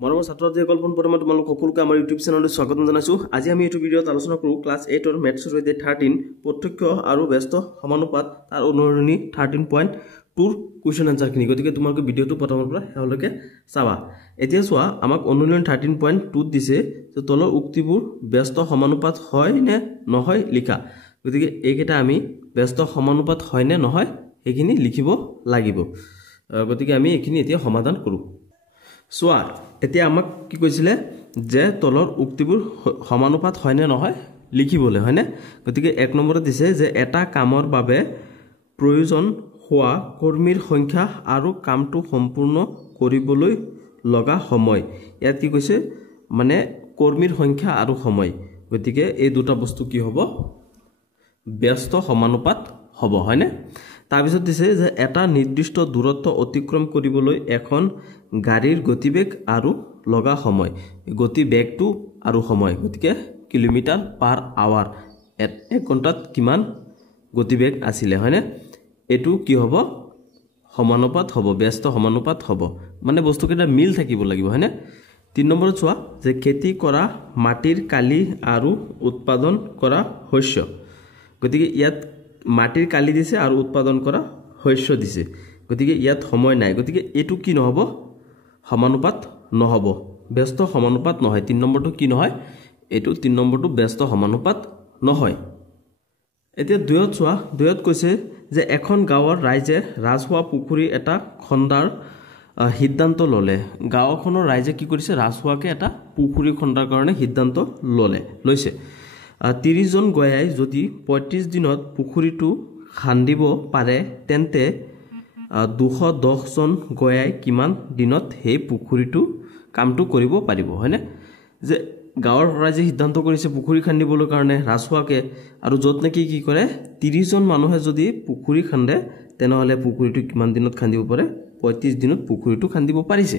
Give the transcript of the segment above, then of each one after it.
মৰমৰ ছাত্ৰ-ছাত্ৰীসকল পোনপ্ৰথমে তোমালোক সকলোকে আমাৰ ইউটিউব চেনেললৈ স্বাগতম জনাইছো। আজি আমি এইটো ভিডিঅ'ত আলোচনা কৰোঁ ক্লাছ 8 ৰ মেথছৰ সৈতে 13 প্ৰত্যক্ষ আৰু ব্যস্ত সমানুপাত তাৰ অনুৰণী 13.2 ৰ কুৱেশ্যন আনসাৰখিনি। গতিকে তোমালোকে ভিডিঅ'টো প্ৰথমৰ পৰা শেষলৈকে চাবা। এতিয়া চোৱা আমাক অনুৰণী 13.2 দিছে যে তলৰ উক্তিবোৰ ব্যস্ত সমানুপাত হয় নে নহয় লিখা। গতিকে এইকেইটা আমি ব্যস্ত সমানুপাত হয় নে নহয় এইখিনি লিখিব লাগিব। গতিকে আমি এইখিনি এতিয়া সমাধান কৰোঁ। চোৱা এতিয়া আমাক কি কৈছিলে যে তলৰ উক্তিবোৰ সমানুপাত হয় নে নহয় লিখিবলৈ হয়নে। গতিকে 1 নম্বৰত দিছে যে এটা কামৰ বাবে প্ৰয়োজন হোৱা কৰ্মীৰ সংখ্যা আৰু কামটো সম্পূৰ্ণ কৰিবলৈ লগা সময়। ইয়াত কি কৈছে মানে কৰ্মীৰ সংখ্যা আৰু সময়। গতিকে এই দুটা বস্তু কি হ'ব ব্যস্ত সমানুপাত হ'ব হয়নে। তাৰপিছত দিছে যে এটা নিৰ্দিষ্ট দূৰত্ব অতিক্ৰম কৰিবলৈ এখন গাড়ীৰ গতিবেগ আৰু লগা সময়। গতিবেগটো আৰু সময় গতিকে কিলোমিটাৰ পাৰ আৱাৰ 1 ঘণ্টাত কিমান গতিবেগ আছিলে হয়নে। এইটো কি হ'ব সমানুপাত হ'ব ব্যস্ত সমানুপাত হ'ব মানে বস্তুকেইটা মিল থাকিব লাগিব হয়নে। 3 নম্বৰত চোৱা যে খেতি কৰা মাটিৰ কালি আৰু উৎপাদন কৰা শস্য। গতিকে ইয়াত মাটিৰ কালি দিছে আৰু উৎপাদন কৰা শস্য দিছে। গতিকে ইয়াত সময় নাই। গতিকে এইটো কি নহ'ব সমানুপাত নহ'ব ব্যস্ত সমানুপাত নহয়। 3 নম্বৰটো কি নহয় এইটো 3 নম্বৰটো ব্যস্ত সমানুপাত নহয়। এতিয়া 2ত চোৱা 2ত কৈছে যে এখন গাঁৱৰ ৰাইজে ৰাজহুৱা পুখুৰী এটা খন্দাৰ সিদ্ধান্ত ল'লে। গাঁওখনৰ ৰাইজে কি কৰিছে ৰাজহুৱাকৈ এটা পুখুৰী খন্দাৰ কাৰণে সিদ্ধান্ত লৈছে। 30 জন গঞাই যদি 35 দিনত পুখুৰীটো খান্দিব পাৰে তেন্তে 210 জন গঞাই কিমান দিনত সেই পুখুৰীটো কামটো কৰিব পাৰিব হয়নে। যে গাঁৱৰ ৰাইজে সিদ্ধান্ত কৰিছে পুখুৰী খান্দিবলৈ কাৰণে ৰাজহুৱাকৈ আৰু য'ত নেকি কি কৰে 30 জন মানুহে যদি পুখুৰী খান্দে তেনেহ'লে পুখুৰীটো কিমান দিনত খান্দিব পাৰে 35 দিনত পুখুৰীটো খান্দিব পাৰিছে।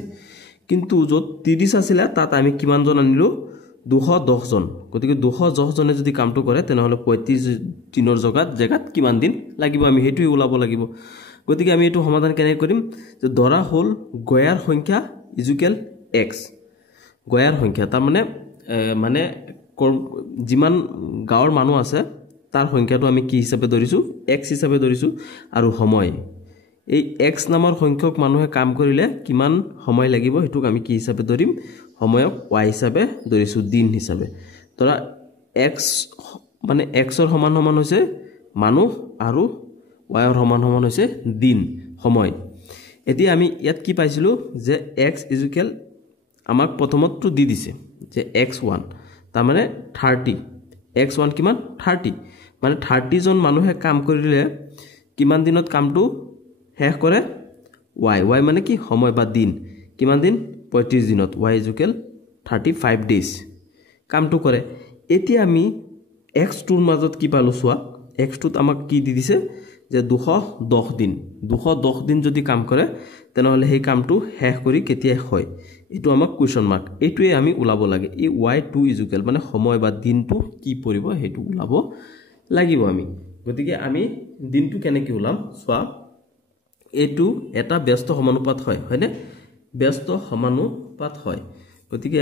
কিন্তু য'ত 30 আছিলে তাত আমি কিমানজন আনিলোঁ 210 জন। গতিকে 210 জনে যদি কামটো কৰে তেনেহ'লে 35 দিনৰ জেগাত কিমান দিন লাগিব আমি সেইটোৱে ওলাব লাগিব। গতিকে আমি এইটো সমাধান কেনেকৈ কৰিম যে ধৰা হ'ল গঞাৰ সংখ্যা ইজুকেল x। গঞাৰ সংখ্যা তাৰমানে মানে যিমান গাঁৱৰ মানুহ আছে তাৰ সংখ্যাটো আমি কি হিচাপে ধৰিছোঁ x হিচাপে ধৰিছোঁ আৰু সময় এই x নামৰ সংখ্যক মানুহে কাম কৰিলে কিমান সময় লাগিব সেইটোক আমি কি হিচাপে ধৰিম সময়ক y হিচাপে ধৰিছোঁ দিন হিচাপে। ধৰা x মানে x ৰ সমান সমান হৈছে মানুহ আৰু y ৰ সমান সমান হৈছে দিন সময়। এতিয়া আমি ইয়াত কি পাইছিলোঁ যে x ইজুকেল আমাক প্ৰথমতটো দি দিছে যে x1 তাৰমানে 30 x1 কিমান 30 মানে 30 জন মানুহে কাম কৰিলে কিমান দিনত কামটো শেষ কৰে y মানে কি সময় বা দিন কিমান দিন 35 দিনত y ইজুকেল 35 ডেজ কামটো কৰে। এতিয়া আমি x2ৰ মাজত কি পালোঁ চোৱা x2ত আমাক কি দি দিছে যে 210 দিন 210 দিন যদি কাম কৰে তেনেহ'লে সেই কামটো শেষ কৰি কেতিয়া হয় এইটো আমাক কুৱেশ্যন মাৰ্ক এইটোৱে আমি ওলাব লাগে। এই y2 ইজুকেল মানে সময় বা দিনটো কি পৰিব সেইটো ওলাব লাগিব আমি। গতিকে আমি দিনটো কেনেকৈ ওলাম চোৱা এইটো এটা ব্যস্ত সমানুপাত হয় হয়নে ব্যস্ত সমানুপাত হয়। গতিকে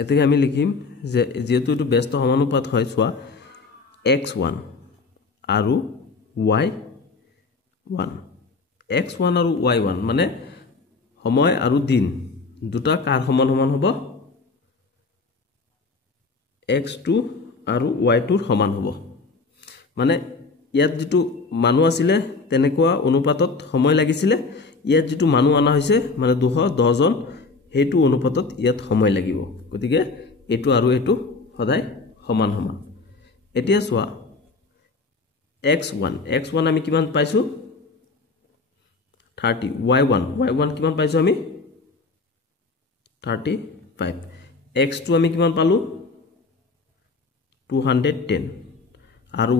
এতেকে আমি লিখিম যে যেহেতু এইটো ব্যস্ত সমানুপাত হয় চোৱা x1 আৰু y1 x1 আৰু y1 মানে সময় আৰু দিন দুটা কাৰ সমান সমান হ'ব x2 আৰু y2ৰ সমান হ'ব। মানে ইয়াত যিটো মানুহ আছিলে তেনেকুৱা অনুপাতত সময় লাগিছিলে ইয়াত যিটো মানুহ অনা হৈছে মানে 210 জন সেইটো অনুপাতত ইয়াত সময় লাগিব। গতিকে এইটো আৰু এইটো সদায় সমান সমান। এতিয়া চোৱা x1 আমি কিমান পাইছোঁ 30 y1 কিমান পাইছোঁ আমি 35 x2 আমি কিমান পালোঁ 210 আৰু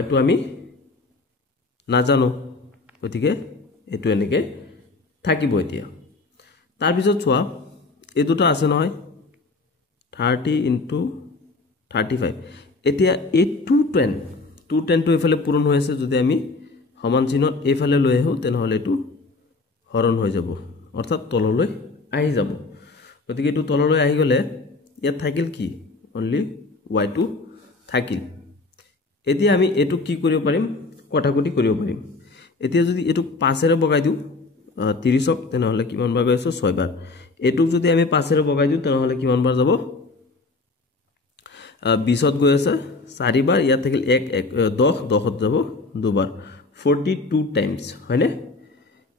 y2 আমি নাজানো। গতিকে এইটো এনেকৈ থাকিব। এতিয়া তাৰপিছত চোৱা এই দুটা আছে নহয় 30 × 35 এতিয়া এই 210টো এইফালে পূৰণ হৈ আছে যদি আমি সমান চিহ্নত এইফালে লৈ আহোঁ তেনেহ'লে এইটো হৰণ হৈ যাব অৰ্থাৎ তললৈ আহি যাব গতিকে এটো তললৈ আহি গলে ইয়াত থাকিল কি অনলি y2 থাকিল এতিয়া আমি এটো কি কৰিব পাৰিম কটাকটি কৰিব পাৰিম এতিয়া যদি এটো 5 এৰে বগাই দিও 30ক তেনহলে কিমান বাৰ গৈছো 6 বাৰ এটোক যদি আমি 5 এৰে বগাই দিও তেনহলে কিমান বাৰ যাব 20ত গৈ আছে 4 বাৰ ইয়াত থাকিল 1 10 10ত যাব দুবাৰ 42 টাইমছ হয়নে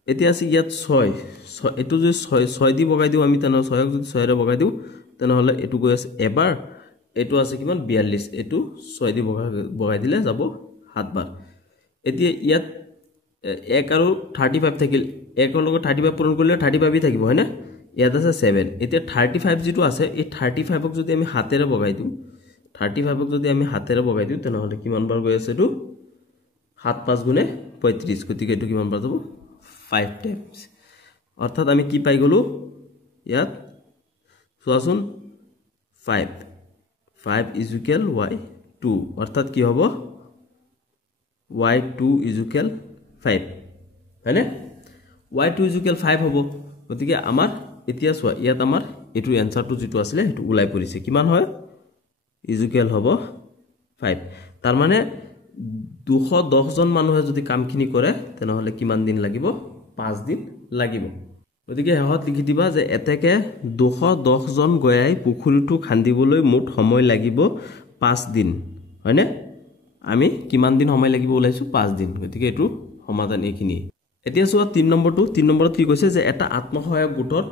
এতিয়া আছে ইয়াত 6 এটো যদি 6 দি বগাই দিও আমি তেন 6ক যদি 6 এৰে বগাই দিও তেনহলে এটো গৈ আছে এবাৰ এটো আছে কিমান 42 এটো 6 দি বগাই দিলে যাব 7 বাৰ এতিয়া ইয়াত 1 আৰু 35 থাকিল 1 ৰ লগত 35 পূৰণ কৰিলে 35 থাকিব হয়নে ইয়াত আছে 7 এতিয়া 35 যেটো আছে এই 35ক যদি আমি হাতেৰে বগাই দিও 35ক যদি আমি হাতেৰে বগাই দিও তেনহলে কিমান বাৰ গৈ আছে এটো 7 5 গুণে 35 গতিকে এটো কিমান বাৰ যাব 5 টাইমছ অৰ্থাৎ আমি কি পাই গলো ইয়াত সোৱাচোন 5 is equal y2 অৰ্থাৎ কি হ'ব y2 is equal 5 হয়নে y2 is equal 5 হ'ব গতিকে আমাৰ এতিয়া সোৱা ইয়াত আমাৰ এটো এনসাৰটো যেটো আছিল হেতু উলাই পৰিছে কিমান হয় is equal হ'ব 5 তাৰ মানে 210 জন মানুহে যদি কামখিনি কৰে তেনহলে কিমান দিন লাগিব 5 দিন লাগিব গতিকে হেহত লিখি দিবা যে এতেকে 210 জন গয়াই পুখুৰীটো খান্দিবলৈ মুঠ সময় লাগিব 5 দিন হয়নে আমি কিমান দিন সময় লাগিব উলাইছো 5 দিন গতিকে এটো সমাধান এইখিনি এতিয়া সোৱা 3 নম্বৰটো 3 নম্বৰত কি কৈছে যে এটা আত্মসহায়ক গোটৰ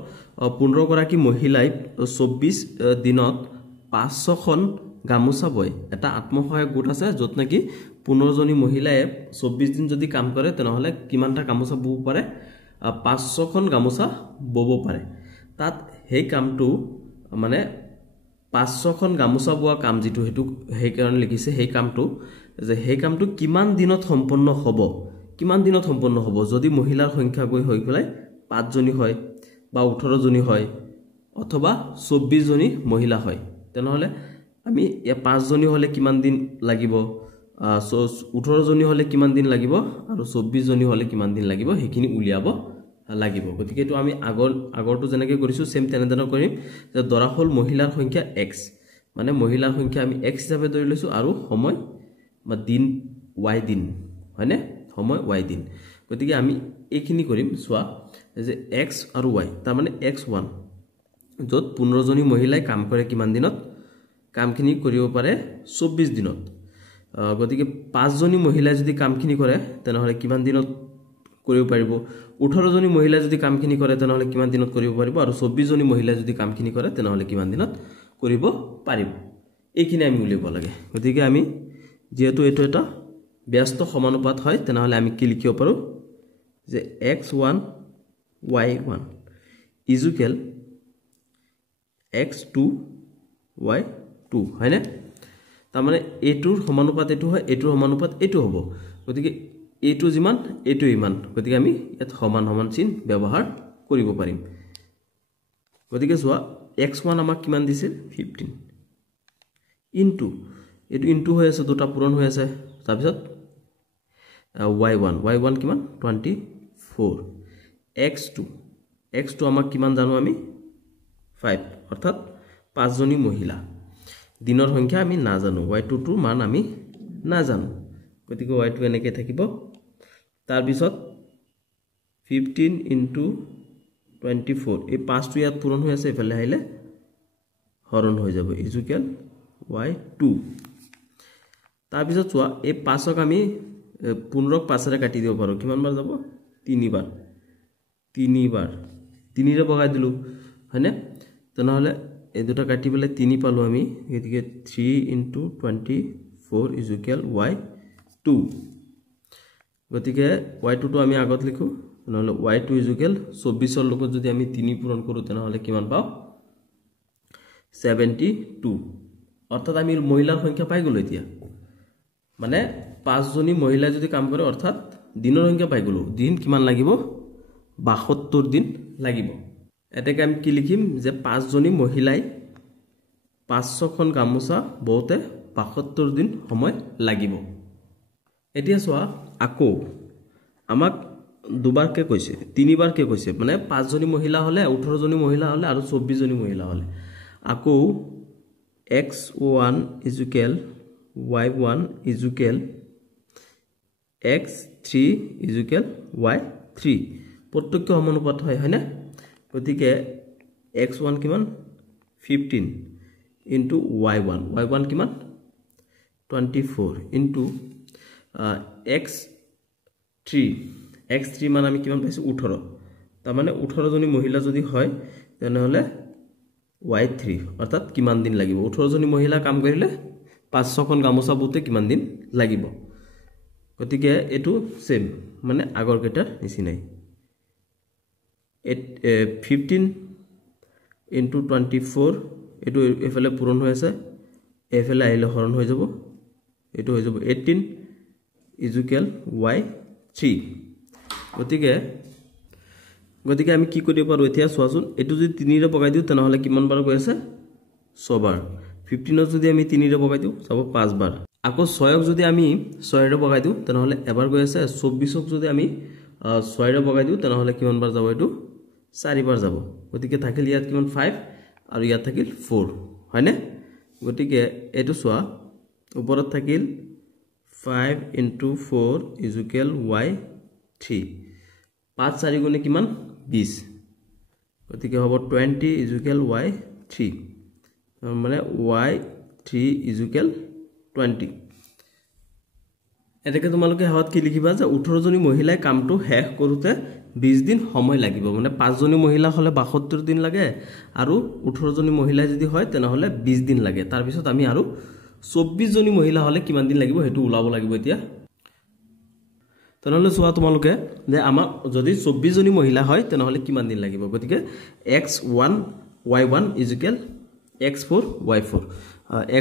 15 গৰাকী মহিলাই 24 দিনত 500খন গামোচা বয় এটা আত্মসহায়ক গোট আছে যত নাকি 15 জনী মহিলাই 24 দিন যদি কাম কৰে তেনহলে কিমানটা গামোচা বব পাৰে 500খন গামোচা বব পাৰে তাত হেই কামটো মানে 500খন গামোচা বোৱা কাম যেটো হেতু হেই কাৰণ লিখিছে হেই কামটো যে হেই কামটো কিমান দিনত সম্পন্ন হ'ব যদি মহিলাৰ সংখ্যা গৈ হৈ গলাই 5 জনী হয় বা 18 জনী হয় অথবা 24 জনী মহিলা হয় তেনহলে আমি 5 জনী হলে কিমান দিন লাগিব 18 জনী হলে কিমান দিন লাগিব আৰু 24 জনী হলে কিমান দিন লাগিব হেখিনি উলিয়াব লাগিব গতিকে এটো আমি আগৰটো জেনেকে কৰিছো সেম তেনেধৰণৰ কৰিম যে দৰা হল মহিলাৰ সংখ্যা x মানে মহিলাৰ সংখ্যা আমি x হিচাপে ধৰি লৈছো আৰু সময় বা দিন y দিন হয়নে সময় y দিন গতিকে আমি এইখিনি কৰিম সোৱা যে x আৰু y তাৰ মানে x1 যত 15 জনী মহিলাই কাম কৰে কিমান দিনত কামখিনি কৰিব পাৰে 24 দিনত গতিকে 5 জনী মহিলাই যদি কামখিনি কৰে তেনহলে কিমান দিনত কৰিব পাৰিব 18 জনী মহিলা যদি কামখিনি কৰে তেনহলে কিমান দিনত কৰিব পাৰিব আৰু 24 জনী মহিলা যদি কামখিনি কৰে তেনহলে কিমান দিনত কৰিব পাৰিব এইখিনি আমি উলিয়াব লাগে গতিকে আমি যেহেতু এটো এটা ব্যস্ত সমানুপাত হয় তেনহলে আমি কি লিখিব পাৰো যে x1 y1 is equal x2 y2 হয়নে তাৰ মানে এটোৰ সমানুপাত এটো হয় এটোৰ সমানুপাত এটো হ'ব গতিকে এটো জিমান এটো ইমান গতিকে আমি ইয়াত সমান সমান চিন ব্যৱহাৰ কৰিব পাৰিম গতিকে সোৱা x1 আমাক কিমান দিছে 15 ইনটু এটো ইনটু হৈ আছে দুটা পূৰণ হৈ আছে তাৰ পিছত y1 কিমান 24 x2 আমাক কিমান জানো আমি 5 অৰ্থাৎ 5 জনী মহিলা দিনৰ সংখ্যা আমি না জানো y2 ৰ মান আমি না জানো গতিকে y2 এনেকৈ থাকিব তাৰ পিছত 15 into 24 এই 5টো ইয়াত পূৰণ হৈ আছে এফালে আহিলে হৰণ হৈ যাব ইজুকেল y2 তাৰ পিছত চোৱা এই 5ক আমি 15ক 5 ৰে কাটি দিব পাৰো কিমান বাৰ যাব 3 বাৰ 3 ৰে বগাই দিলু হয়নে তেনহলে এই দুটা কাটি বলে 3 পালো আমি গতিকে 3 into 24 is equal y2 গতিকে y2 টো আমি আগত লিখো নহলে y2 is equal 24 ৰ লগত যদি আমি 3 পূৰণ কৰো তেনহলে কিমান পাও 72 অৰ্থাৎ আমি মহিলাৰ সংখ্যা পাই গলো এতিয়া মানে 5 জনী মহিলা যদি কাম কৰে অৰ্থাৎ দিনৰ সংখ্যা পাই গলো দিন কিমান লাগিব 72 দিন লাগিব এটাকে আমি কি লিখিম যে 5 জনী মহিলাই 500খন গামোচা বওতে 72 দিন সময় লাগিব এতিয়া সোৱা আকো আমাক দুবাৰকে কৈছে তিনিবাৰকে কৈছে মানে 5 জনী মহিলা হলে 18 জনী মহিলা হলে আৰু 24 জনী মহিলা হলে আকৌ x1 equal y1 equal x3 equal y3 প্ৰত্যক্ষ সমানুপাত হয় হয়নে গতিকে x1 কিমান 15 into y1 কিমান 24 into x3 মান আমি কিমান পাইছো 18 তাৰ মানে 18 জনী মহিলা যদি হয় তেনেহলে y3 অৰ্থাৎ কিমান দিন লাগিব 18 জনী মহিলা কাম কৰিলে 500 খন গামোচা বুতে কিমান দিন লাগিব গতিকে এটো সেম মানে আগৰ কেটাৰ নিচিনাই 15 into 24 এটো এফালে পূৰণ হৈ আছে এফালে আহিলে হৰণ হৈ যাব এটো হৈ যাব 18 ইকুৱেল y3 গতিকে আমি কি কৰিব পাৰো এতিয়া চোৱাচোন এটো যদি 3 ৰে পকাই দিও তেনেহলে কিমান বাৰ গৈ আছে 6 বাৰ 15 যদি আমি 3 ৰে পকাই দিও চাব 5 বাৰ আকৌ 6 ক যদি আমি 6 ৰে পকাই দিও তেনেহলে এবাৰ গৈ আছে 24 ক যদি আমি 6 ৰে পকাই দিও তেনেহলে কিমান বাৰ যাব এটো 4 বাৰ যাব গতিকে থাকিল ইয়াত কিমান 5 আৰু ইয়াত থাকিল 4 হয়নে গতিকে এটো সোয়া ওপৰত থাকিল 5 into 4 is equal y3 5 4 গুণে কিমান 20 গতিকে হ'ব 20 is equal y3 মানে y3 is equal 20 এটাকে তোমালোকে হাত কি লিখিবা যে 18 জনী মহিলাই কামটো শেষ কৰোতে 20 দিন সময় লাগিব মানে 5 জনী মহিলা হলে 72 দিন লাগে আৰু 18 জনী মহিলা যদি হয় তেনেহলে 20 দিন লাগে তাৰ পিছত আমি আৰু 24 জনী মহিলা হলে কিমান দিন লাগিব হেতু উলাব লাগিব এতিয়া তেনেহলে সোয়া তোমালোকে যে আমাৰ যদি 24 জনী মহিলা হয় তেনেহলে কিমান দিন লাগিব গতিকে x1 y1 = x4 y4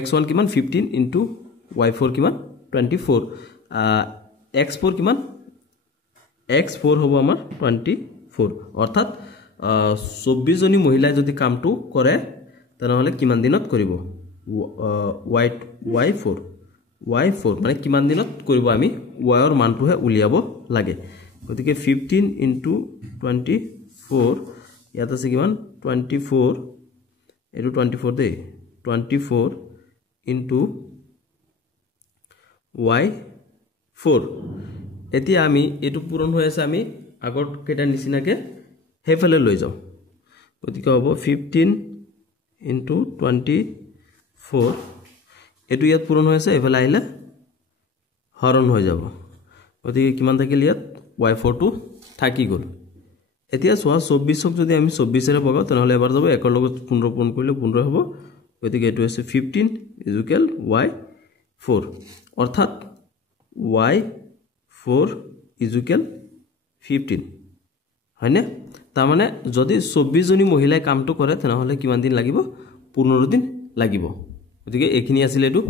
x1 কিমান 15 into y4 কিমান 24 x4 কিমান x4 হ'ব আমাৰ 24 অৰ্থাৎ 24 জনী মহিলা যদি কামটো কৰে তেনেহলে কিমান দিনত কৰিব y4 মানে কিমান দিনত কৰিব আমি y ৰ মানটোহে উলিয়াব লাগে গতিকে 15 into 24 ইয়াত আছে কিমান 24 এটো 24 দে 24 into y4 এতিয়া আমি এটো পূৰণ হৈ আছে আমি আগৰ কেটা নিচিনাকে হেফালে লৈ যাও গতিকে হ'ব 15 into 24 এটো ইয়াত পূৰণ হৈ আছে এফালে আহিলে হৰণ হৈ যাব গতিকে কিমান থাকিল ইয়াত y4 টো থাকি গল এতিয়া সোয়া 24 ক যদি আমি 24 ৰে পগাও তেনেহলে এবাৰ যাব একৰ লগত 15 পূৰণ কৰিলে 15 হ'ব গতিকে এটো আছে 15 ইকুৱেল y4 অৰ্থাৎ y4 ইকুৱেল 15 হয়নে তাৰ মানে যদি 24 জনী মহিলাই কামটো কৰে তেনেহলে কিমান দিন লাগিব 15 দিন লাগিব গতিকে এখিনি আছিল এটো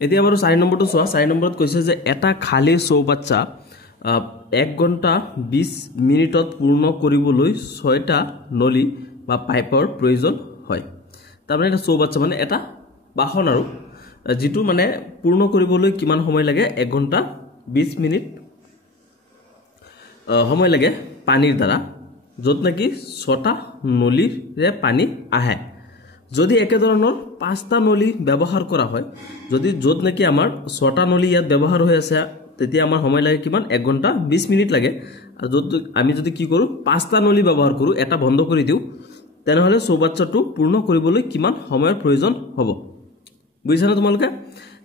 এতিয়া আমাৰ 4 নম্বৰটো সোয়া 4 নম্বৰত কৈছে যে এটা খালী চৌবাচ্চা 1 ঘণ্টা 20 মিনিটত পূৰ্ণ কৰিবলৈ 6টা নলী বা পাইপৰ প্ৰয়োজন হয় তাৰ মানে এটা চৌবাচ্চা মানে এটা বাহন আৰু যেটো মানে পূৰ্ণ কৰিবলৈ কিমান সময় লাগে 1 ঘণ্টা 20 মিনিট সময় লাগে পানীৰ দ্বাৰা যত নাকি 6টা নলীৰে পানী আহে যদি একে ধৰণৰ 5টা নলী ব্যৱহাৰ কৰা হয় যদি যত নাকি আমাৰ 6টা নলী ইয়াত ব্যৱহাৰ হৈ আছে তেতিয়া আমাৰ সময় লাগে কিমান 1 ঘণ্টা 20 মিনিট লাগে আৰু যত আমি যদি কি কৰো 5টা নলী ব্যৱহাৰ কৰো এটা বন্ধ কৰি দিও তেনেহলে চৌবাচ্চাটো পূৰ্ণ কৰিবলৈ কিমান সময়ৰ প্ৰয়োজন হ'ব বুজিছানে তোমালোকে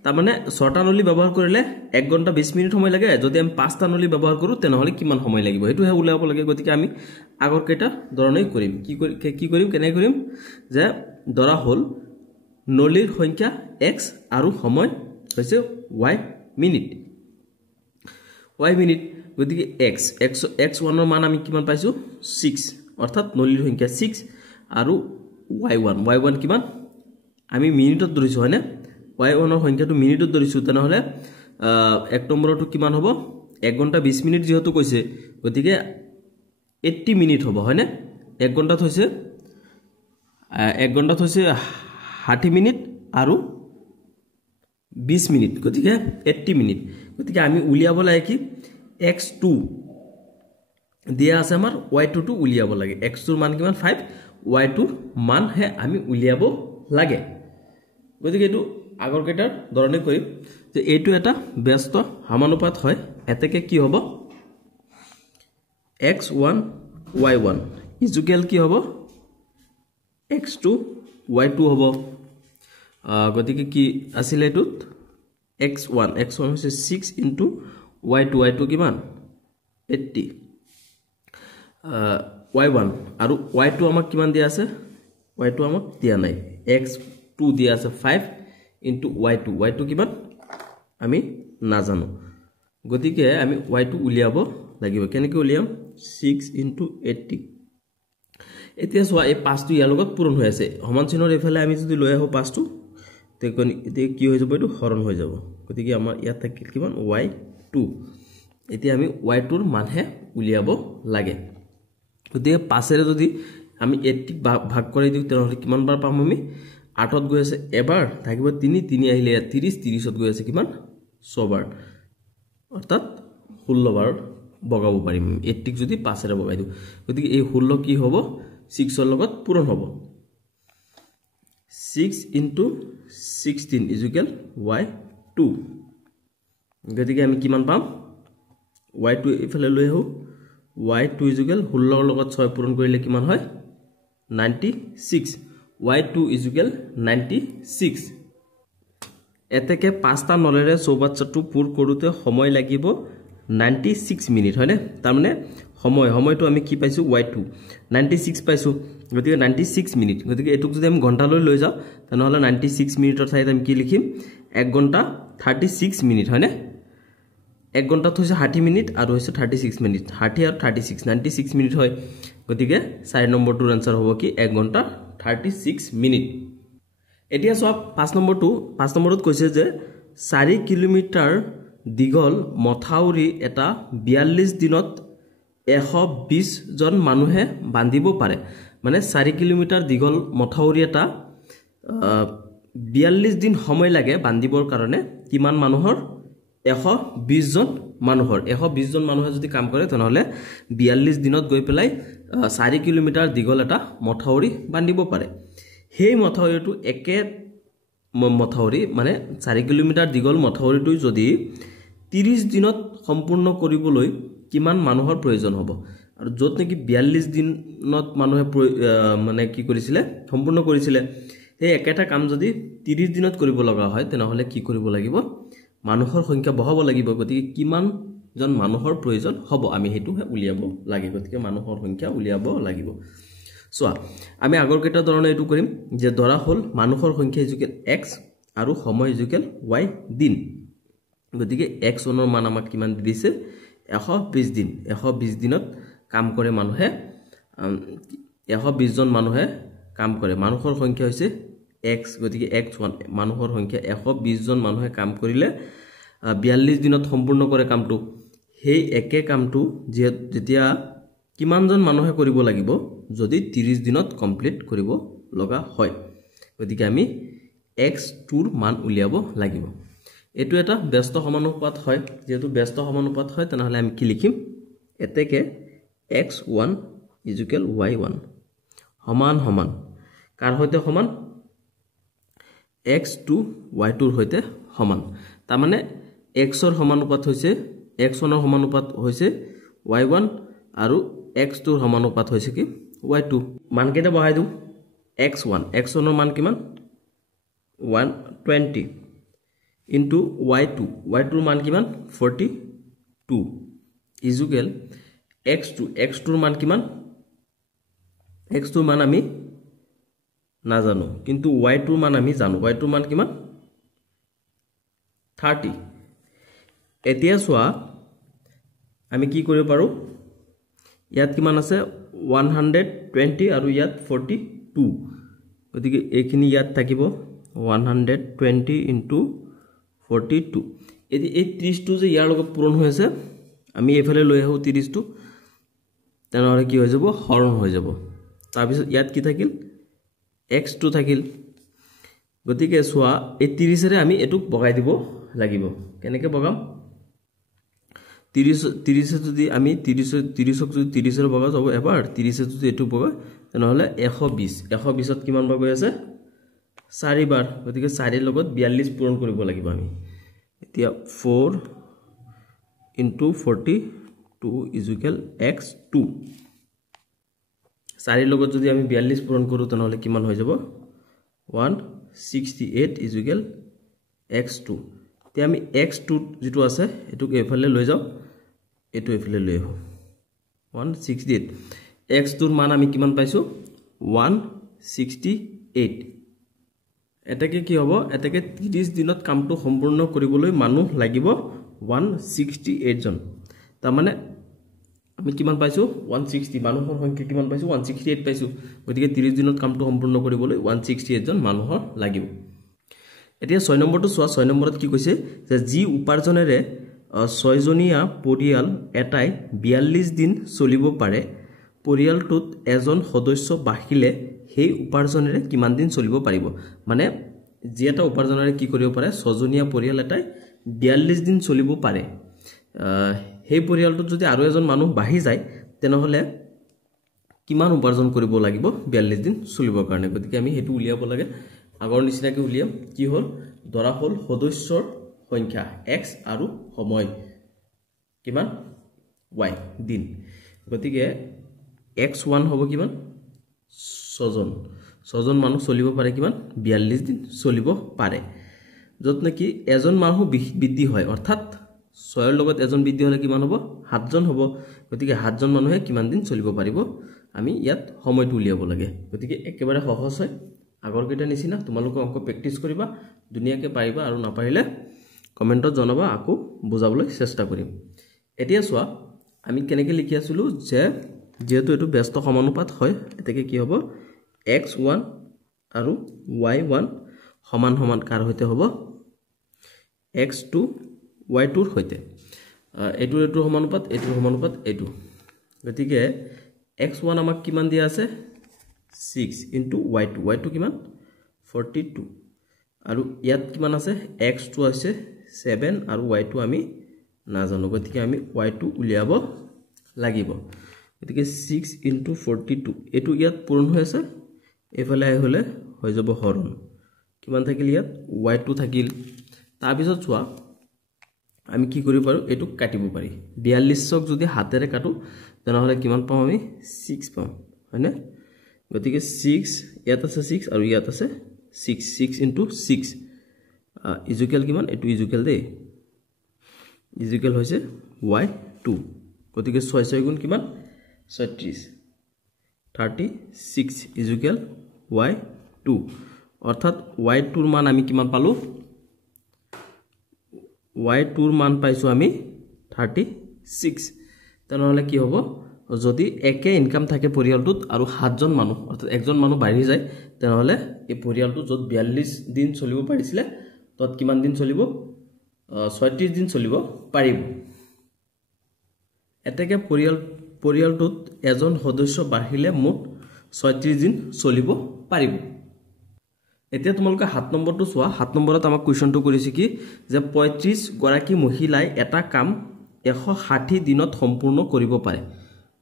তাৰ মানে 6টা নলী ব্যৱহাৰ কৰিলে 1 ঘণ্টা 20 মিনিট সময় লাগে যদি আমি 5টা নলী ব্যৱহাৰ কৰো তেনেহলে কিমান সময় লাগিব হেতুহে উলাব লাগে গতিকে আমি আগৰ কেটা ধৰণেই কৰিম কি কৰিম কেনে কৰিম যে ধৰা হল নলীৰ সংখ্যা x আৰু সময় হৈছে y মিনিট গতিকে x1 ৰ মান আমি কিমান পাইছো 6 অৰ্থাৎ নলীৰ সংখ্যা 6 আৰু y1 কিমান আমি মিনিটত ধৰিছো হয়নে y1 ৰ সংখ্যাটো মিনিটত ধৰিছো তেনেহলে 1 নম্বৰটো কিমান হ'ব 1 ঘণ্টা 20 মিনিট যেহেতু কৈছে গতিকে 80 মিনিট হ'ব হয়নে 1 ঘণ্টাত হৈছে 60 মিনিট আৰু 20 মিনিট গতিকে 80 মিনিট গতিকে আমি উলিয়াব লাগে কি x2 দিয়া আছে আমাৰ y2 টো উলিয়াব লাগে x টোৰ মান কিমান 5 y2 মান হে আমি উলিয়াব লাগে গতিকে এটো আগৰ কেটাৰ ধৰণে কৰিম যে এইটো এটা ব্যস্ত সমানুপাত হয় এতেকে কি হ'ব x1 y1 ইকুয়াল কি হ'ব x2 y2 হ'ব গতিকে কি আছিল এটুত x1 হৈছে 6 into y2 কিমান 80 y1 আৰু y2 আমাক কিমান দিয়া আছে y2 আমাক দিয়া নাই x2 দিয়া আছে 5 into y2 কিমান আমি নাজানো গতিকে আমি y2 উলিয়াব লাগিব কেনেকৈ উলিয়াম 6 into 80 এতিয়া সোয়া এই 5 টো ইয়াৰ লগত পূৰণ হৈ আছে সমান চিহ্নৰ এফালে আমি যদি লৈ আহো 5 টো তে কি হৈ যাব এটো হৰণ হৈ যাব গতিকে আমাৰ ইয়াত থাকিল কিমান y2 এতিয়া আমি y2 ৰ মানহে উলিয়াব লাগে গতিকে 5 এৰে যদি আমি 80 ভাগ কৰি দিও তেনহলে কিমান বাৰ পাম আমি 8ত গৈ আছে এবাৰ থাকিব 3 আহিলে 30 ত গৈ আছে কিমান 6 বাৰ অৰ্থাৎ 16 বাৰ বগাব পাৰিম 80 ক যদি 5 এৰে বগাই দিও গতিকে এই 16 কি হ'ব 6 ৰ লগত পূৰণ হ'ব 6 into 16 is equal y2 গতিকে আমি কিমান পাম y2 ইফালে লৈ আহো y2 is equal 16 ৰ লগত 6 পূৰণ কৰিলে কিমান হয় 96 y2 is equal 96 এতেকে পাঁচটা নলেৰে চৌবাচ্চাটো পুৰ কৰোতে সময় লাগিব 96 মিনিট হয়নে তাৰ মানে সময়টো আমি কি পাইছো y2 96 পাইছো গতিকে 96 মিনিট গতিকে এটুক যদি আমি ঘন্টা লৈ যাও তেনহলে 96 মিনিটৰ ঠাইত আমি কি লিখিম 1 ঘন্টা 36 মিনিট হয়নে 1 ঘন্টাত হৈছে 60 মিনিট আৰু হৈছে 36 মিনিট 60 আৰু 36 96 মিনিট হয় গতিকে 4 নম্বৰটোৰ আনসাৰ হ'ব কি 1 ঘন্টা 36 মিনিট এতিয়া সব 5 নম্বৰত কৈছে যে 4 কিলোমিটাৰ দীঘল মথাউৰি এটা 42 দিনত 120 জন মানুহে বান্ধিব পাৰে মানে 4 কিলোমিটাৰ দীঘল মথাউৰি এটা 42 দিন সময় লাগে বান্ধিবৰ কাৰণে কিমান মানুহৰ 120 জন মানুহে যদি কাম কৰে তেনহলে 42 দিনত গৈ পেলাই 4 কিলোমিটাৰ দীঘল এটা মথাউৰি বান্ধিব পাৰে সেই মথাউৰিটো একে মথাউৰি মানে 4 কিলোমিটাৰ দীঘল মথাউৰিটো যদি 30 দিনত সম্পূৰ্ণ কৰিবলৈ কিমান মানুহৰ প্ৰয়োজন হ'ব আৰু যত নেকি 42 দিনত মানুহে মানে কি কৰিছিলে সম্পূৰ্ণ কৰিছিলে এই একেটা কাম যদি 30 দিনত কৰিব লগা হয় তেনহলে কি কৰিব লাগিব মানুহৰ সংখ্যা বঢ়াব লাগিব গতিকে কিমান জন মানুহৰ প্ৰয়োজন হ'ব আমি হেতু উলিয়াব লাগে গতিকে মানুহৰ সংখ্যা উলিয়াব লাগিব সোয়া আমি আগৰ কেটা ধৰণে এটো কৰিম যে ধৰা হল মানুহৰ সংখ্যা ইকুৱেল x আৰু সময় ইকুৱেল y দিন গতিকে x ৰ মান আমাক কিমান দিছে 120 দিন 120 দিনত কাম কৰে মানুহে 120 জন মানুহে কাম কৰে মানুহৰ সংখ্যা হৈছে x গতিকে x1 মানুহৰ সংখ্যা 120 জন মানুহে কাম কৰিলে 42 দিনত সম্পূৰ্ণ কৰে কামটো সেই একে কামটো যেতিয়া কিমান জন মানুহে কৰিব লাগিব যদি 30 দিনত কমপ্লিট কৰিব লগা হয় গতিকে আমি x2 ৰ মান উলিয়াব লাগিব এটো এটা ব্যস্ত সমানুপাত হয় যেহেতু ব্যস্ত সমানুপাত হয় তেনহলে আমি কি লিখিম এতেকে x1 y1 সমান কাৰ হৈতে সমান x2 y2 ৰ হৈতে সমান তাৰ মানে x ৰ সমানুপাত হৈছে x1 ৰ সমানুপাত হৈছে y1 আৰু x2 ৰ সমানুপাত হৈছে কি y2 মান কেটা বহাই দিও x1 ৰ মান কিমান 120 into y2 ৰ মান কিমান 42 ইকুৱেল x2 ৰ মান কিমান x2 ৰ মান আমি নাজানো কিন্তু y2 ৰ মান আমি জানো y2 ৰ মান কিমান 30 এতিয়া সোয়া আমি কি কৰিব পাৰো ইয়াত কিমান আছে 120 আৰু ইয়াত 42 গতিকে এইখিনি ইয়াত থাকিব 120 into 42 এদি এই 30 টো যে ইয়াৰ লগত পূৰণ হৈ আছে আমি এফালে লৈ আহো 30 টো তেনহলে কি হৈ যাব হৰণ হৈ যাব তাৰ পিছত ইয়াত কি থাকিল x2 থাকিল গতিকে সোয়া এই 30 ৰে আমি এটুক বগাই দিব লাগিব কেনেকে বগাম 30 যদি আমি 30ক যদি 30 বগা যাব এবাৰ 30 যদি এটু বগা তেনেহলে 120ত কিমান বাৰ গৈ আছে 4 বাৰ গতিকে 4 লগত 42 পূৰণ কৰিব লাগিব আমি এতিয়া 4 into 42 is equal x2 4 লগত যদি আমি 42 পূৰণ কৰো তেনেহলে কিমান হৈ যাব 168 is equal x2 তে আমি x2 যেটো আছে এটুক এফালে লৈ যাও এটু এফালে লৈ আহো 168 x2 ৰ মান আমি কিমান পাইছো 168 এটাকে কি হ'ব এটাকে 30 দিনত কামটো সম্পূৰ্ণ কৰিবলৈ মানুহ লাগিব 168 জন তাৰ মানে আমি কিমান পাইছো 160 মানুহৰ সংখ্যা কিমান পাইছো 168 পাইছো গতিকে 30 দিনত কামটো সম্পূৰ্ণ কৰিবলৈ 168 জন মানুহৰ লাগিব এতিয়া 6 নম্বৰটো চোৱা 6 নম্বৰত কি কৈছে যে জি উপাৰ্জনেৰে 6 জনীয়া পৰিয়াল এটাই 42 দিন চলিব পাৰে পৰিয়ালটোত এজন সদস্য বাহিলে সেই উপাৰ্জনেৰে কিমান দিন চলিব পাৰিব মানে জি এটা উপাৰ্জনেৰে কি কৰিব পাৰে 6 জনীয়া পৰিয়াল এটাই 42 দিন চলিব পাৰে সেই পৰিয়ালটোত যদি আৰু এজন মানুহ বাহি যায় তেনেহলে কিমান উপাৰ্জন কৰিব লাগিব 42 দিন চলিবৰ কাৰণে গতিকে আমি হেতু উলিয়াব লাগে আগৰ নিচিনাকৈ উলিয়াম কি হল ধৰা হল সদস্যৰ সংখ্যা x আৰু সময় কিমান y দিন গতিকে x1 হ'ব কিমান 6 জন মানুহ চলিব পাৰে কিমান 42 দিন চলিব পাৰে যত নেকি এজন মানুহ বৃদ্ধি হয় অৰ্থাৎ 6 ৰ লগত এজন বৃদ্ধি হলে কিমান হ'ব 7 জন হ'ব গতিকে 7 জন মানুহে কিমান দিন চলিব পাৰিব আমি ইয়াত সময়টো উলিয়াব লাগে গতিকে একেবাৰে সহজ হয় আগৰ কেইটা নিচিনা তোমালোকে অংক প্ৰেক্টিছ কৰিবা দুনিয়াকে পাৰিবা আৰু নাপাৰিলে কমেন্টত জনাবা আকৌ বুজাবলৈ চেষ্টা কৰিম এতিয়া চোৱা আমি কেনেকৈ লিখি আছিলো যে যেহেতু এটো ব্যস্ত সমানুপাত হয় এটাকে কি হ'ব x1 আৰু y1 সমান সমান কাৰ হৈতে হ'ব x2 y2 ৰ হৈতে এটো সমানুপাত এটো গতিকে x1 আমাক কিমান দিয়া আছে 6 into y2 কিমান 42 আৰু ইয়াত কিমান আছে x2 আছে 7 আৰু y2 আমি নাজানো গতিকে আমি y2 উলিয়াব লাগিব গতিকে 6 into 42 এটো ইয়াত পূৰণ হৈ আছে এফালে হলে হৈ যাব হৰণ কিমান থাকিল ইয়াত y2 থাকিল তাৰ পিছত চোৱা আমি কি কৰিব পাৰো এটো কাটিব পাৰি 42ক যদি হাতেৰে কাটো তেনেহলে কিমান পাম আমি 6 পাম হয়নে গতিকে 6 ইয়াত আছে 6 আৰু ইয়াত আছে 6 into 6 ইকুয়াল কিমান এটো ইকুয়াল দে ইকুয়াল হৈছে y2 গতিকে 6 গুণ কিমান 36 36 ইকুয়াল y2 অৰ্থাৎ y2 ৰ মান আমি কিমান পালো y2 ৰ মান পাইছো আমি 36 তেনেহলে কি হ'ব যদি একে ইনকাম থাকে পৰিয়ালটোত আৰু 7 জন মানুহ অৰ্থাৎ একজন মানুহ বাঢ়ি যায় তেনেহলে এই পৰিয়ালটো যত 42 দিন চলিব পাৰিছিলে তত কিমান দিন চলিব 36 দিন চলিব পাৰিব এটাকে পৰিয়ালটোত এজন সদস্য বাঢ়িলে মুঠ 36 দিন চলিব পাৰিব এতিয়া তোমালোকে 7 নম্বৰটো চোৱা 7 নম্বৰত আমাক কোৱেশ্চনটো কৰিছে কি যে 35 গৰাকী মহিলাই এটা কাম 160 দিনত সম্পূৰ্ণ কৰিব পাৰে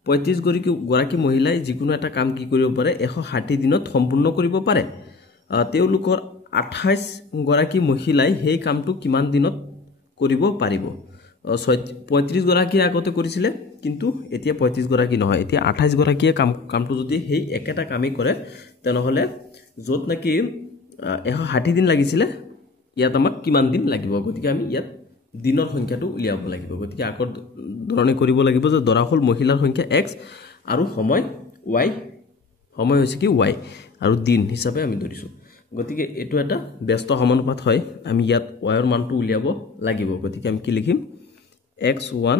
35 গৰাকী মহিলাই যিকোনো এটা কাম কি কৰিব পাৰে 160 দিনত সম্পূৰ্ণ কৰিব পাৰে তেওঁলোকৰ 28 গৰাকী মহিলাই সেই কামটো কিমান দিনত কৰিব পাৰিব 35 গৰাকী আগতে কৰিছিলে কিন্তু এতিয়া 35 গৰাকী নহয় এতিয়া 28 গৰাকীয়ে কামটো যদি সেই একেটা কামই কৰে তেনেহলে যত নাকি 160 দিন লাগিছিলে ইয়াত আমাক কিমান দিন লাগিব গতিকে আমি ইয়াত দিনৰ সংখ্যাটো উলিয়াব লাগিব গতিকে আগৰ ধৰণে কৰিব লাগিব যে ধৰা হল মহিলাৰ সংখ্যা x আৰু সময় y সময় হৈছে কি y আৰু দিন হিচাপে আমি ধৰিছো গতিকে এটো এটা ব্যস্ত সমানুপাত হয় আমি ইয়াত y ৰ মানটো উলিয়াব লাগিব গতিকে আমি কি লিখিম x1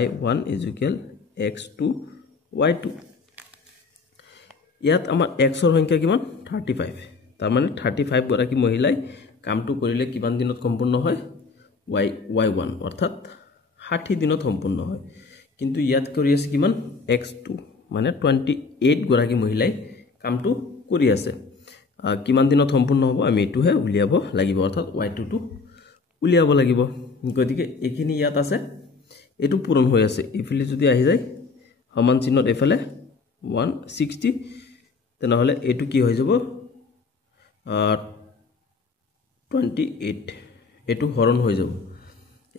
y1 x2 y2 ইয়াত আমাৰ x ৰ সংখ্যা কিমান 35 তাৰ মানে 35 গৰাকী মহিলাই কামটো কৰিলে কিমান দিনত সম্পূৰ্ণ হয় y1 অৰ্থাৎ 60 দিনত সম্পূৰ্ণ হয় কিন্তু ইয়াত কৰি আছে কিমান x2 মানে 28 গৰাকী মহিলাই কামটো কৰি আছে কিমান দিনত সম্পূৰ্ণ হ'ব আমি এটোহে উলিয়াব লাগিব অৰ্থাৎ y2 টো উলিয়াব লাগিব গতিকে এখিনি ইয়াত আছে এইটো পূৰণ হৈ আছে ইফালে যদি আহি যায় সমান চিহ্নত এফালে 160 তেনেহলে এইটো কি হৈ যাব 28 এইটো হৰণ হৈ যাব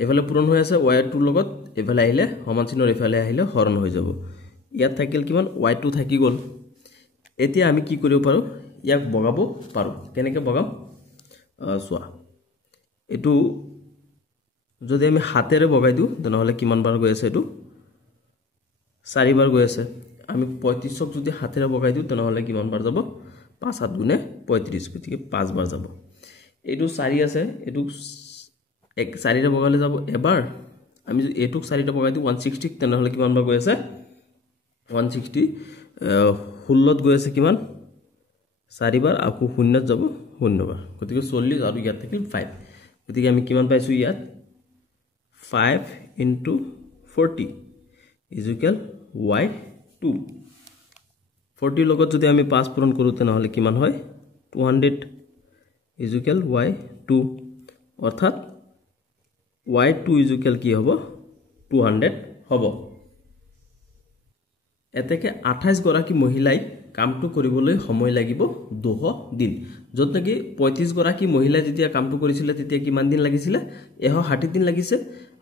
এফালে পূৰণ হৈ আছে y2 লগত এফালে আহিলে সমান চিহ্নৰ এফালে আহিলে হৰণ হৈ যাব ইয়াত থাকিল কিমান y2 থাকি গল এতিয়া আমি কি কৰিব পাৰো ইয়াক বগাব পাৰো কেনেকৈ বগাম সোৱা এটো যদি আমি হাতেৰে বগাই দিও তেনেহলে কিমান বাৰ গৈ আছে এটো 4 বাৰ গৈ আছে আমি 35ক যদি হাতেৰে বগাই দিও তেনেহলে কিমান বাৰ যাব 5 7 গুণে 35 গতিকে 5 বাৰ যাব এটো 4 আছে এটো 4 ৰে বগালে যাব এবাৰ আমি যদি এটোক 4 ৰে বগাই দিও 160 তেনেহলে কিমান বাৰ গৈ আছে 160 16ত গৈ আছে কিমান 4 বাৰ আকৌ 0ত যাব 0 বাৰ গতিকে 40 আৰু ইয়াত থাকিল 5 গতিকে আমি কিমান পাইছো ইয়াত 5 into 40 is equal y2 40 লগত যদি আমি 5 পূৰণ কৰো তেনেহলে কিমান হয় 200 is equal y2 অৰ্থাৎ y2 is equal কি হ'ব 200 হ'ব এতেকে 28 গৰাকী মহিলাই কামটো কৰিবলৈ সময় লাগিব 200 দিন যত নেকি 35 গৰাকী মহিলাই যেতিয়া কামটো কৰিছিল তেতিয়া কিমান দিন লাগিছিল 160 দিন লাগিছে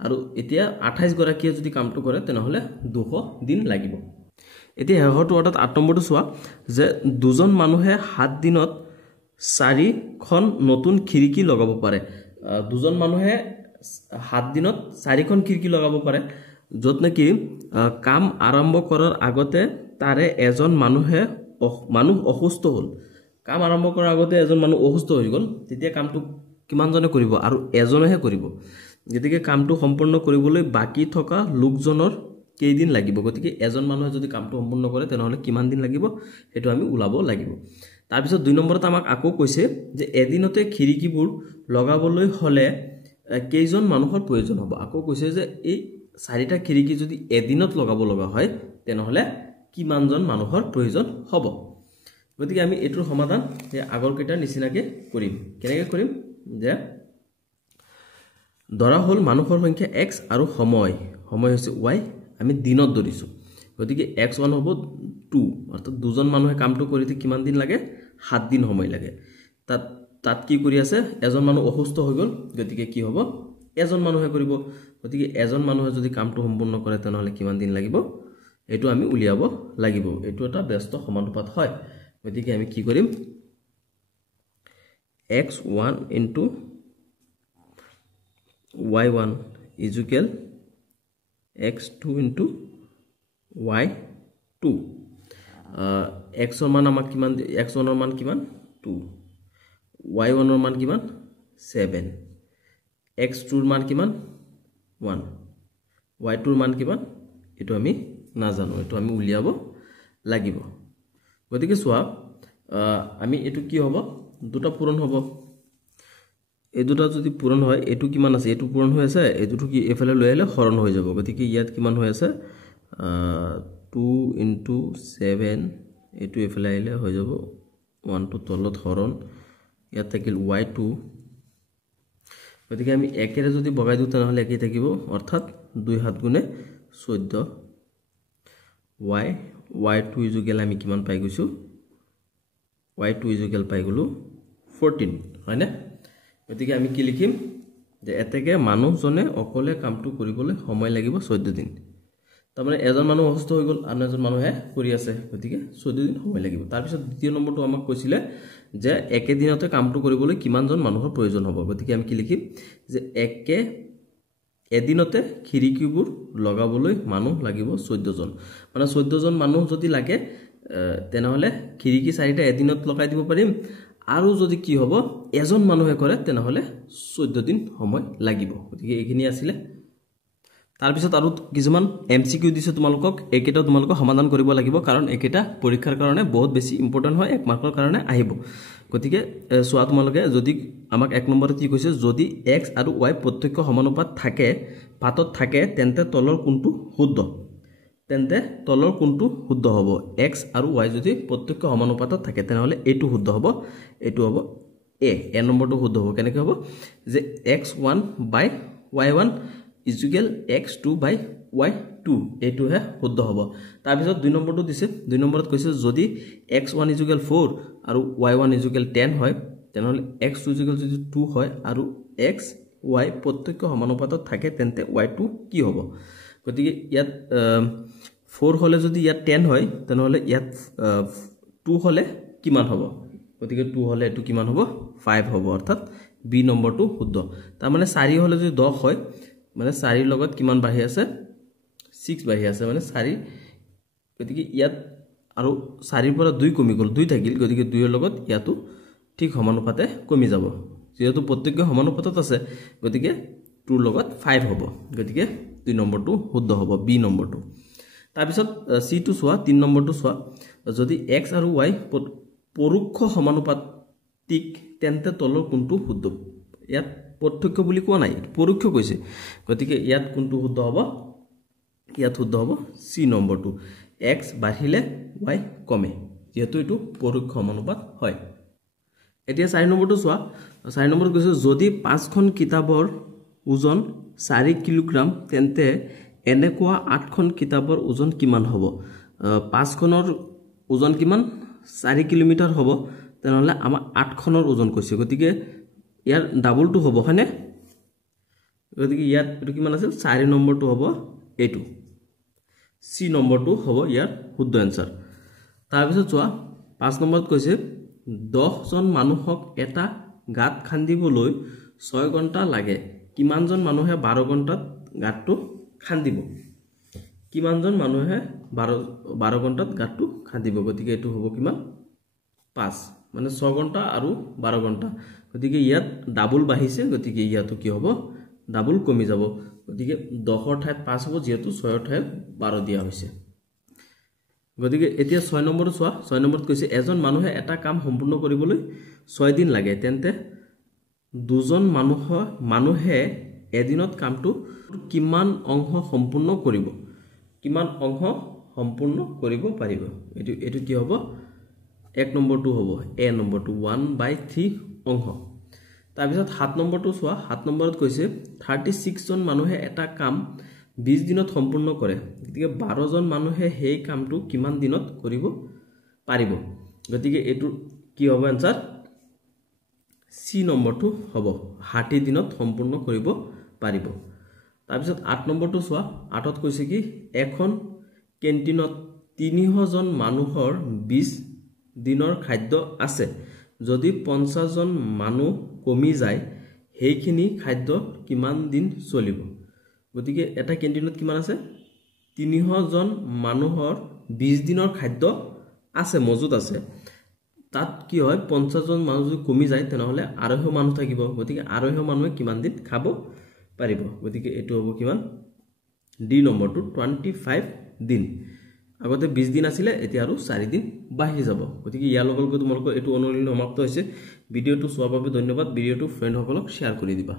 আৰু এতিয়া 28 গৰাকীয়ে যদি কামটো কৰে তেনেহলে 200 দিন লাগিব এতিয়া হেহটো অৰ্থাৎ 8 নম্বৰটো চোৱা যে দুজন মানুহে 7 দিনত 4খন নতুন খিৰিকী লগাব পাৰে দুজন মানুহে 7 দিনত 4খন খিৰিকী লগাব পাৰে যত নেকি কাম আৰম্ভ কৰাৰ আগতে তাৰে এজন মানুহ অসুস্থ হল কাম আৰম্ভ কৰাৰ আগতে এজন মানুহ অসুস্থ হৈ গল তেতিয়া কামটো কিমান জনে কৰিব আৰু এজনেহে কৰিব গতিকে কামটো সম্পূৰ্ণ কৰিবলৈ বাকি থকা লোকজনৰ কেইদিন লাগিব গতিকে এজন মানুহে যদি কামটো সম্পূৰ্ণ কৰে তেনেহলে কিমান দিন লাগিব হেতু আমি উলাব লাগিব তাৰ পিছত 2 নম্বৰত আমাক আকৌ কৈছে যে এদিনতে খিৰিকীবোৰ লগাবলৈ হলে কেইজন মানুহৰ প্ৰয়োজন হ'ব আকৌ কৈছে যে এই 4টা খিৰিকী যদি এদিনত লগাব লগা হয় তেনেহলে কিমানজন মানুহৰ প্ৰয়োজন হ'ব গতিকে আমি এটোৰ সমাধান যে আগৰ কেইটাৰ নিচিনাকে কৰিম কেনেকৈ কৰিম যে ধৰা হল মানুহৰ সংখ্যা x আৰু সময় হৈছে y আমি দিনত ধৰিছো গতিকে x1 হ'ব 2 অৰ্থাৎ দুজন মানুহে কামটো কৰিতে কিমান দিন লাগে 7 দিন সময় লাগে তাত কি কৰি আছে এজন মানুহ অসুস্থ হৈ গল গতিকে কি হ'ব এজন মানুহে কৰিব গতিকে এজন মানুহে যদি কামটো সম্পূৰ্ণ কৰে তেনেহলে কিমান দিন লাগিব এটো আমি উলিয়াব লাগিব এটো এটা ব্যস্ত সমানুপাত হয় গতিকে আমি কি কৰিম x1 into y1 is equal x2 into y2 x ৰ মান আমাক কিমান x1 ৰ মান কিমান 2 y1 ৰ মান কিমান 7 x2 ৰ মান কিমান 1 y2 ৰ মান কিমান এটো আমি নাজানো এটো আমি উলিয়াব লাগিব গতিকে সোৱা আমি এটো কি হ'ব দুটা পূৰণ হ'ব এই দুটা যদি পূৰণ হয় এটো কিমান আছে এটো পূৰণ হৈ আছে এটো কি এফালে লৈ আহিলে হৰণ হৈ যাব গতিকে ইয়াত কিমান হৈ আছে 2 into 7 এটো এফালে আহিলে হৈ যাব 1 to তলত হৰণ ইয়াত থাকিল y2 গতিকে আমি একেৰে যদি বগাই দিও তেনেহলে একেই থাকিব অৰ্থাৎ 2 7 গুণে 14 y2 is equal আমি কিমান পাই গৈছো y2 is equal পাই গলো 14 হয় না গতিকে আমি কি লিখিম যে এতেকে মানুহজনে অকলে কামটো কৰিবলৈ সময় লাগিব 14 দিন তাৰ মানে এজন মানুহ অসুস্থ হৈ গল আৰু এজন মানুহে কৰি আছে গতিকে 14 দিন সময় লাগিব তাৰ পিছত দ্বিতীয় নম্বৰটো আমাক কৈছিলে যে একে দিনতে কামটো কৰিবলৈ কিমানজন মানুহৰ প্ৰয়োজন হ'ব গতিকে আমি কি লিখিম যে এদিনতে খিৰিকীবোৰ লগাবলৈ মানুহ লাগিব 14 জন মানে 14 জন মানুহ যদি লাগে তেনেহলে খিৰিকী 4টা এদিনত লগাই দিব পাৰিম আৰু যদি কি হ'ব এজন মানুহে কৰে তেনেহলে 14 দিন সময় লাগিব গতিকে এইখিনি আছিল তাৰ পিছত আৰু কিছুমান এমসিকিউ দিছে তোমালোকক একেটা তোমালোকক সমাধান কৰিব লাগিব কাৰণ একেটা পৰীক্ষাৰ কাৰণে বহুত বেছি ইম্পৰ্টেন্ট হয় 1 মাৰ্কৰ কাৰণে আহিব গতিকে সোৱা তোমালোকে যদি আমাক 1 নম্বৰত কি কৈছে যদি x আৰু y প্ৰত্যক্ষ সমানুপাত থাকে পাতত থাকে তেন্তে তলৰ কোনটো শুদ্ধ হ'ব x আৰু y যদি প্ৰত্যক্ষ সমানুপাতত থাকে তেনেহলে এটো শুদ্ধ হ'ব এটো হ'ব a নম্বৰটো শুদ্ধ হ'ব কেনেকৈ হ'ব যে x1 by y1 equal x2/y2 এইটোহে শুদ্ধ হ'ব তাৰপিছত 2 নম্বৰটো দিছে 2 নম্বৰত কৈছে যদি x1 = 4 আৰু y1 = 10 হয় তেনেহলে x2 = 2 হয় আৰু x y প্ৰত্যক্ষ সমানুপাতত থাকে তেন্তে y2 কি হ'ব গতিকে ইয়াত 4 হলে যদি ইয়াত 10 হয় তেনেহলে ইয়াত 2 হলে কিমান হ'ব গতিকে 2 হলে এটো কিমান হ'ব 5 হ'ব অৰ্থাৎ বি নম্বৰটো শুদ্ধ তাৰ মানে 4 হলে যদি 10 হয় মানে 4 লগত কিমান বাঢ়ি আছে 6 বাঢ়ি আছে মানে 4 গতিকে ইয়াত আৰু 4 পৰা 2 কমি গল 2 থাকিল গতিকে 2 এর লগত ইয়াতো ঠিক সমানুপাতে কমি যাব যেহেতু প্রত্যেক সমানুপাতত আছে গতিকে 2 এর লগত 5 হ'ব গতিকে 2 নম্বৰটো শুদ্ধ হ'ব বি নম্বৰটো তাৰপিছত সি টু সোয়া 3 নম্বৰটো সোয়া যদি x আৰু y পৰোক্ষ সমানুপাতিক তেন্তে তলৰ কোনটো শুদ্ধ ইয়াত পাৰ্থক্য বুলি কোৱা নাই পৰোক্ষ কৈছে গতিকে ইয়াত কোনটো শুদ্ধ হ'ব ইয়াত শুদ্ধ হ'ব সি নম্বৰটো x বাঢ়িলে y কমে যেহেতু এটো পৰোক্ষ সমানুপাত হয় এতিয়া 4 নম্বৰটো সোয়া 4 নম্বৰত কৈছে যদি 5খন কিতাপৰ ওজন 4 কিলোগ্ৰাম তেন্তে এনেকুৱা 8খন কিতাপৰ ওজন কিমান হ'ব 5খনৰ ওজন কিমান 4 কিলোমিটাৰ হ'ব তেনেহলে আমাৰ 8খনৰ ওজন কৈছে গতিকে ইয়াৰ ডাবলটো হ'ব হয়নে গতিকে ইয়াত এটো কিমান আছিল 4 নম্বৰটো হ'ব এটো সি নম্বৰটো হ'ব ইয়াৰ শুদ্ধ আনসাৰ তাৰ পিছত চোৱা 5 নম্বৰত কৈছে 10 জন মানুহক এটা গাত খান্দিবলৈ 6 ঘণ্টা লাগে কিমানজন মানুহে 12 ঘণ্টাত গাতটো খান্দিব কিমানজন মানুহে 12 ঘণ্টাত গাতটো খান্দিব গতিকে এটো হ'ব কিমান 5 মানে 6 ঘণ্টা আৰু 12 ঘণ্টা গতিকে ইয়াত ডাবল বাঢ়িছে গতিকে ইয়াতো কি হ'ব ডাবল কমি যাব গতিকে 10 ৰ ঠাইত 5 হ'ব যেহেতু 6 ৰ ঠাইত 12 দিয়া হৈছে গতিকে এতিয়া 6 নম্বৰটো চোৱা 6 নম্বৰত কৈছে এজন মানুহে এটা কাম সম্পূৰ্ণ কৰিবলৈ 6 দিন লাগে তেন্তে দুজন মানুহে এদিনত কামটো কিমান অংশ সম্পূৰ্ণ কৰিব কিমান অংশ সম্পূৰ্ণ কৰিব পাৰিব এটো কি হ'ব 1 নম্বৰটো হ'ব এ নম্বৰটো 1/3 অংশ তাৰপিছত 7 নম্বৰটো চোৱা 7 নম্বৰত কৈছে 36 জন মানুহে এটা কাম 20 দিনত সম্পূৰ্ণ কৰে গতিকে 12 জন মানুহে সেই কামটো কিমান দিনত কৰিব পাৰিব গতিকে এটো কি হ'ব আনসাৰ সি নম্বৰটো হ'ব 60 দিনত সম্পূৰ্ণ কৰিব পাৰিব তাৰপিছত 8 নম্বৰটো চোৱা 8ত কৈছে কি এখন কেন্টিনত 300 জন মানুহৰ 20 দিনৰ খাদ্য আছে যদি 50 জন মানুহ কমি যায় হেইখিনি খাদ্য কিমান দিন চলিব গতিকে এটা কেন্টিনত কিমান আছে 300 জন মানুহৰ 20 দিনৰ খাদ্য আছে মজুত আছে তাত কি হয় 50 জন মানুহ যদি কমি যায় তেনেহলে 250 মানুহ থাকিব গতিকে 250 মানুহে কিমান দিন খাব পাৰিব গতিকে এটো হ'ব কিমান ডি নম্বৰটো 25 দিন আগতে 20 দিন আছিল এতিয়া আৰু 4 দিন বাঢ়ি যাব গতিকে ইয়াৰ লগত তোমালোকৰ এটো অনুশীলন সমাপ্ত হৈছে ভিডিওটো চোৱাৰ বাবে ধন্যবাদ ভিডিওটো ফ্ৰেন্ড সকলক শেয়াৰ কৰি দিবা